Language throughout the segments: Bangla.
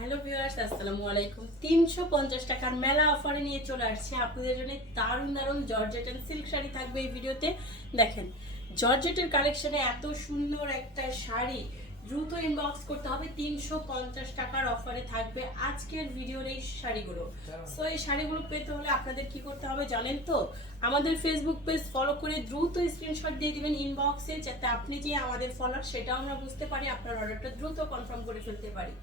হ্যালো ভিউয়ার্স, আসসালামু আলাইকুম। 350 টাকার মেলা অফারে নিয়ে চলে আসছে আপনাদের জন্য দারুণ দারুণ জর্জেট এন্ড সিল্ক শাড়ি থাকবে এই ভিডিওতে। দেখেন, জর্জেটের কালেকশনে এত সুন্দর একটা শাড়ি দ্রুত ইনবক্স করতে হবে। 350 টাকার অফারে থাকবে আজকের ভিডিওর এই শাড়িগুলো। সো এই শাড়িগুলো পেতে হলে আপনাদের কি করতে হবে জানেন তো? আমাদের ফেসবুক পেজ ফলো করে দ্রুত স্ক্রিনশট দিয়ে দিবেন ইনবক্সে, যাতে আপনি যে আমাদের ফলোয়ার সেটাও আমরা বুঝতে পারি, আপনার অর্ডারটা দ্রুত কনফার্ম করে ফেলতে পারি।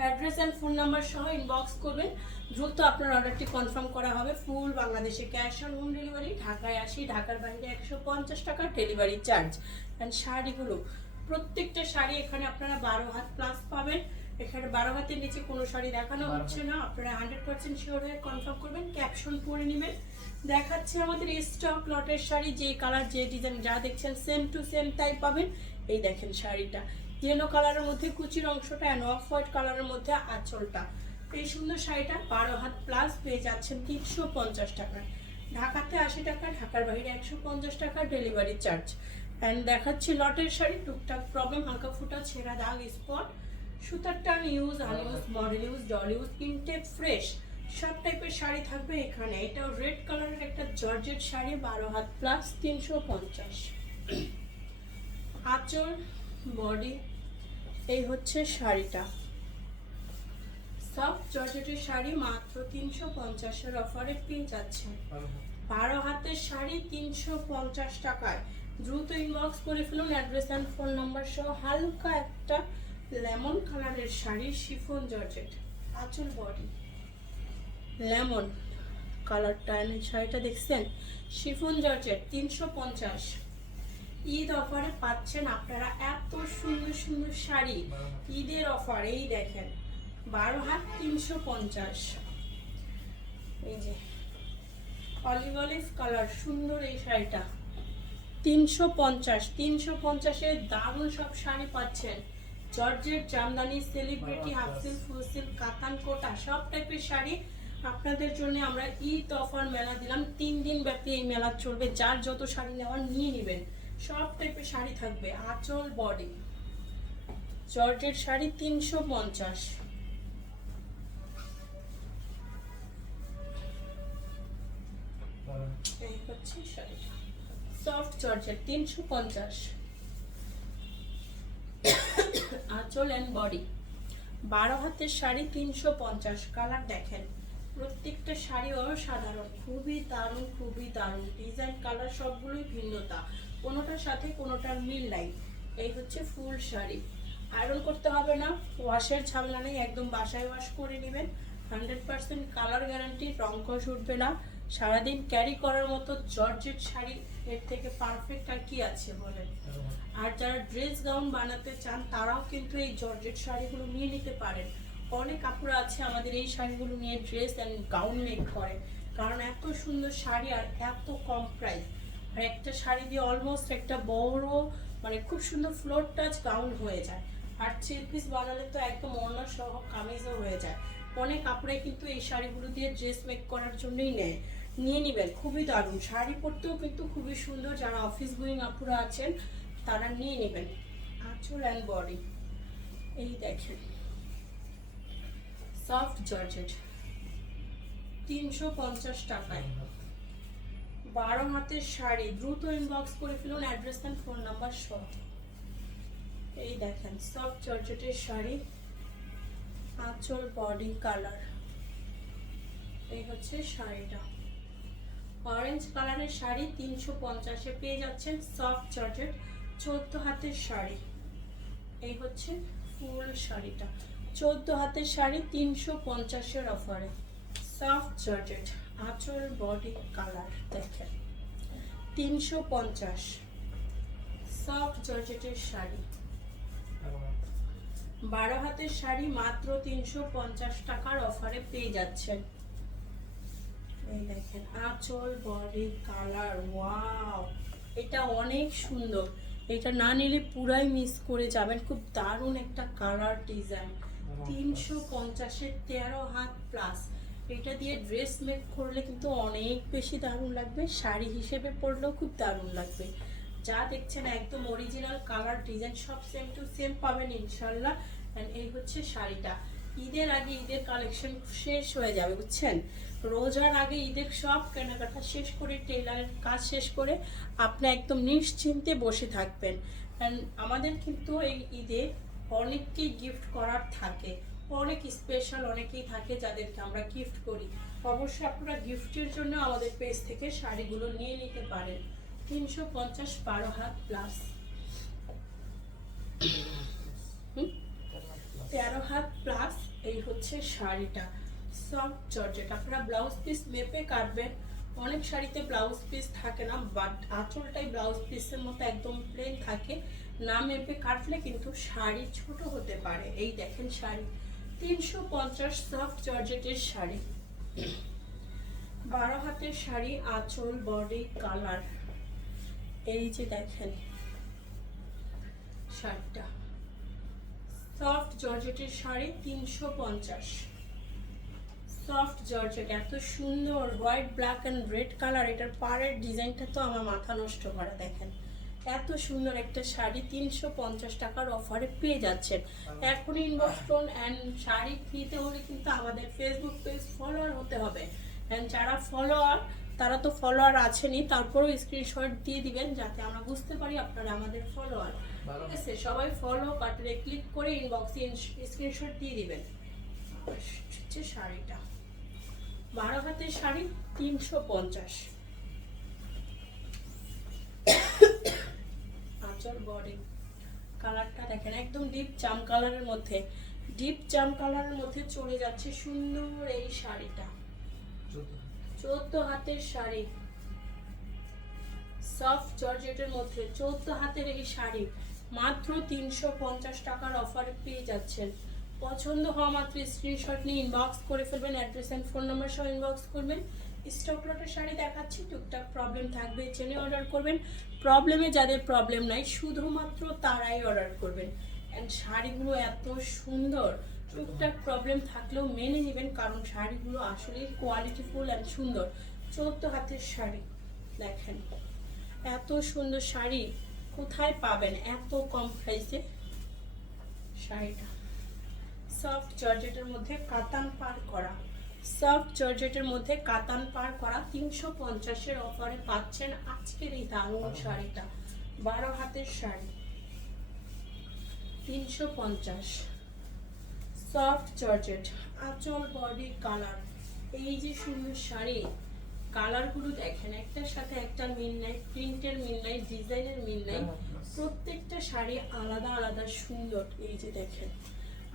অ্যাড্রেস অ্যান্ড ফোন নাম্বার সহ ইনবক্স করবেন, দ্রুত আপনার অর্ডারটি কনফার্ম করা হবে। ফুল বাংলাদেশে ক্যাশ অন হোম ডেলিভারি। ঢাকায় 80, ঢাকার বাইরে 150 টাকা ডেলিভারি চার্জ। অ্যান্ড শাড়িগুলো প্রত্যেকটা শাড়ি এখানে আপনারা 12 হাত প্লাস পাবেন। এখানে 12 হাতের নিচে কোনো শাড়ি দেখানো হচ্ছে না, আপনারা 100% শিওর হয়ে কনফার্ম করবেন, ক্যাপশন পড়ে নেবেন। দেখাচ্ছে আমাদের স্টক লটের শাড়ি, যে কালার যে ডিজাইন যা দেখছেন সেম টু সেম তাই পাবেন। এই দেখেন শাড়িটা ইয়েলো কালারের মধ্যে কুচির অংশটা অ্যান্ড অফ হোয়াইট কালারের মধ্যে আঁচলটা। এই সুন্দর শাড়িটা 12 হাত প্লাস পেয়ে যাচ্ছেন 350 টাকায়। ঢাকাতে 80 টাকা, ঢাকার বাইরে 150 টাকা ডেলিভারি চার্জ। অ্যান্ড দেখাচ্ছি লটের শাড়ি, টুকটাক প্রবলেম, হালকা ফুটা ছেঁড়া দাগ স্পট, সুতার টান use, unused, model use, doll use, intact fresh সব টাইপের শাড়ি থাকবে এখানে। এটাও রেড কালারের একটা জর্জেট শাড়ি, 12 হাত প্লাস 350। আঁচল, বডি, এই হচ্ছে শাড়িটা। সফট জর্জেটের শাড়ি মাত্র 350-এর অফারে পেয়ে যাচ্ছে। 12 হাতের শাড়ি 350 টাকায়। দ্রুত ইনবক্স করে ফেলুন অ্যাড্রেস অ্যান্ড ফোন নাম্বার সহ। হালকা একটা লেমন কালারের শাড়ি, শিফন জর্জেট, আঁচল, বডি লেমন কালারটা। শাড়িটা দেখছেন, শিফন জর্জেট 350। ঈদ অফারে পাচ্ছেন আপনারা এত সুন্দর সুন্দর শাড়ি ঈদের অফার। এই দেখেন 12 হাত 350। এই যে অলিভ অলিভ কালার সুন্দর এই শাড়িটা 350। 350-এর দারুণ সব শাড়ি পাচ্ছেন। Georgette, Jamdani, celebrity, half silk, full silk, Katan, Kota সব টাইপের শাড়ি আপনাদের জন্য আমরা ঈদ অফার মেলা দিলাম। 3 দিন ব্যাপী এই মেলা চলবে, যার যত শাড়ি নেওয়ার নিয়ে নেবেন। সব টাইপের শাড়ি থাকবে, আঁচল, বডি জর্জেট শাড়ি 350। এই হচ্ছে শাড়িটা, সফট জর্জেট 350। আঁচল এন্ড বডি 12 হাতের শাড়ি 350। কালার দেখেন, প্রত্যেকটা শাড়ি অসাধারণ, খুবই দারুণ, খুবই দারুণ ডিজাইন, কালার সবগুলোই ভিন্নতা, কোনোটার সাথে কোনোটার মিল নাই। এই হচ্ছে ফুল শাড়ি। আয়রন করতে হবে না, ওয়াশের ঝামেলা নেই, একদম বাসায় ওয়াশ করে নেবেন। 100% কালার গ্যারান্টি, রংকশ উঠবে না, সারাদিন ক্যারি করার মতো জর্জেট শাড়ি এর থেকে পারফেক্ট আর কি আছে বলেন। আর যারা ড্রেস গাউন বানাতে চান তারাও কিন্তু এই জর্জেট শাড়িগুলো নিয়ে নিতে পারেন। অনেক কাপড় আছে আমাদের এই শাড়িগুলো নিয়ে ড্রেস অ্যান্ড গাউন মেক করে, কারণ এত সুন্দর শাড়ি আর এত কম প্রাইস। আর একটা শাড়ি দিয়ে অলমোস্ট একটা বড় মানে খুব সুন্দর ফ্লোর টাচ গাউন হয়ে যায়। আর 3 পিস বানালে তো একদম ওড়না সহ কামিজও হয়ে যায়। অনেক কাপড়ে কিন্তু এই শাড়িগুলো দিয়ে ড্রেস মেক করার জন্যই নেয়, নিয়ে নেবেন। খুবই দারুণ শাড়ি পরতেও কিন্তু খুবই সুন্দর, যারা অফিস গোয়িং আপুরা আছেন তারা নিয়ে নেবেন। আঁচল অ্যান্ড বডি এই দেখেন, সফট জর্জেট 350 টাকায়। 12 হাতের শাড়ি, দ্রুত ইনবক্স করে ফেলুন অ্যাড্রেস অ্যান্ড ফোন নাম্বার সহ। এই দেখেন সফট জর্জেটের শাড়ি, আঁচল, বডি, কালার। এই হচ্ছে শাড়িটা, অরেঞ্জ কালারের শাড়ি 350-এ পেয়ে যাচ্ছেন। সফট জর্জেট 14 হাতের শাড়ি। এই হচ্ছে ফুল শাড়িটা, 14 হাতের শাড়ি 350-এর অফারে। সফট জর্জেট, আঁচল, বডি, কালার দেখেন 350। সফট জর্জেটের শাড়ি 12 হাতের শাড়ি মাত্র 350 টাকার অফারে পেয়ে যাচ্ছেন। এই দেখেন আঁচল, বডি, কালার, ওয়াও এটা অনেক সুন্দর। এটা না নিলে পুরাই মিস করে যাবেন, খুব দারুণ একটা কালার ডিজাইন। 350-এ 13 had plus. এটা দিয়ে ড্রেস মেক করলে কিন্তু অনেক বেশি দারুণ লাগবে, শাড়ি হিসেবে পরলেও খুব দারুণ লাগবে। যা দেখছেন একদম অরিজিনাল কালার ডিজাইন সব সেম টু সেম পাবেন ইনশাল্লাহ। এই হচ্ছে শাড়িটা, ঈদের আগে ঈদের কালেকশন শেষ হয়ে যাবে, বুঝছেন? রোজার আগে ঈদের সব কেনাকাটা শেষ করে, টেলারের কাজ শেষ করে আপনি একদম নিশ্চিন্তে বসে থাকবেন। কারণ আমাদের কিন্তু এই ঈদে অনেককেই গিফট করার থাকে, অনেক স্পেশাল অনেকেই থাকে যাদেরকে আমরা গিফট করি। অবশ্যই আপনারা গিফটের জন্য আমাদের পেজ থেকে শাড়িগুলো নিয়ে নিতে পারেন। 350 12 হাত প্লাস, 13 হাত প্লাস। এই হচ্ছে শাড়িটা, সফট জর্জেট। আপনারা ব্লাউজ পিস মেপে কাটবেন। অনেক শাড়িতে ব্লাউজ পিস থাকে না, বাট আঁচলটাই ব্লাউজ পিসের মতো একদম প্লেন থাকে। না মেপে কাটলে কিন্তু শাড়ি ছোট হতে পারে। এই দেখেন শাড়ি 350 সফট জর্জেটের শাড়ি, 12 হাতের শাড়ি, আঁচল বডি কালার। এই যে দেখেন শাড়িটা, সফট জর্জেটের শাড়ি 350। সফট জর্জেট, এত সুন্দর white black and red colour. এটার পাড়ের ডিজাইনটা তো আমার মাথা নষ্ট করা। দেখেন এত সুন্দর একটা শাড়ি 350 টাকার অফারে পেয়ে যাচ্ছেন। এখন ইনবক্স করুন। অ্যান্ড শাড়ি নিতে হলে কিন্তু আমাদের ফেসবুক পেজ ফলোয়ার হতে হবে। অ্যান্ড যারা ফলোয়ার তারা তো ফলোয়ার আছেনই, তারপরেও স্ক্রিনশট দিয়ে দিবেন যাতে আমরা বুঝতে পারি আপনারা আমাদের ফলোয়ার। ঠিক আছে, সবাই ফলো বাটনে ক্লিক করে ইনবক্সে স্ক্রিনশট দিয়ে দিবেন। হচ্ছে শাড়িটা 12 হাতের শাড়ি 350। আঁচল বডি কালারটা দেখেন একদম ডিপ জাম কালারের মধ্যে, ডিপ জাম কালারের মধ্যে চলে যাচ্ছে সুন্দর এই শাড়িটা। 14 হাতের শাড়ি, সফট জর্জেটের মধ্যে 14 হাতের এই শাড়ি মাত্র 350 টাকার অফারে পেয়ে যাচ্ছেন। পছন্দ হওয়া মাত্র স্ক্রিনশট নিয়ে ইনবক্স করে ফেলবেন। অ্যাড্রেস অ্যান্ড ফোন নাম্বার সহ ইনবক্স করবেন। স্টক লটের শাড়ি দেখাচ্ছি, টুকটাক প্রবলেম থাকবে, জেনে অর্ডার করবেন। প্রবলেমে যাদের প্রবলেম নাই শুধুমাত্র তারাই অর্ডার করবেন। অ্যান্ড শাড়িগুলো এত সুন্দর, টুকটাক প্রবলেম থাকলেও মেনে নেবেন, কারণ শাড়িগুলো আসলে কোয়ালিটিফুল অ্যান্ড সুন্দর। 14 হাতের শাড়ি দেখেন, এত সুন্দর শাড়ি কোথায় পাবেন এত কম প্রাইসে? শাড়িটা সফট জর্জেটের মধ্যে কাতান পার করা, সফট জর্জেটের মধ্যে কাতান পার করা 350-এর অফারে পাচ্ছেন আজকের এই দারুণ শাড়িটা। 12 হাতের শাড়ি 350, সফট জর্জেট, আঁচল বডি কালার। এই যে সুন্দর শাড়ি, কালারগুলো দেখেন একটার সাথে একটা মিল নাই, প্রিন্টের মিল নাই, ডিজাইনের মিল নাই, প্রত্যেকটা শাড়ি আলাদা আলাদা সুন্দর। এই যে দেখেন,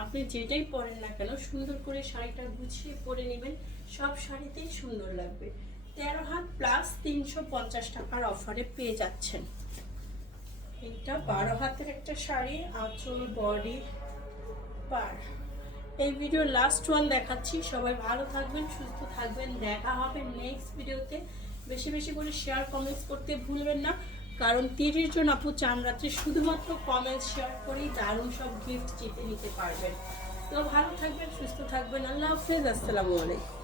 আপনি যেটাই পরেন না কেন সুন্দর করে শাড়িটা গুছিয়ে পরে নেবেন, সব শাড়িতেই সুন্দর লাগবে। 13 হাত প্লাস 350 টাকার অফারে পেয়ে যাচ্ছেন। এটা 12 হাতের একটা শাড়ি, আঁচল বডি পার। এই ভিডিও লাস্ট ওয়ান দেখাচ্ছি। সবাই ভালো থাকবেন, সুস্থ থাকবেন, দেখা হবে নেক্সট ভিডিওতে। বেশি বেশি করে শেয়ার কমেন্টস করতে ভুলবেন না, কারণ 30 জন আপু চান রাত্রে শুধুমাত্র কমেন্টস শেয়ার করেই দারুণ সব গিফট জিতে নিতে পারবেন। তো ভালো থাকবেন, সুস্থ থাকবেন, আল্লাহ হাফেজ, আসসালামু আলাইকুম।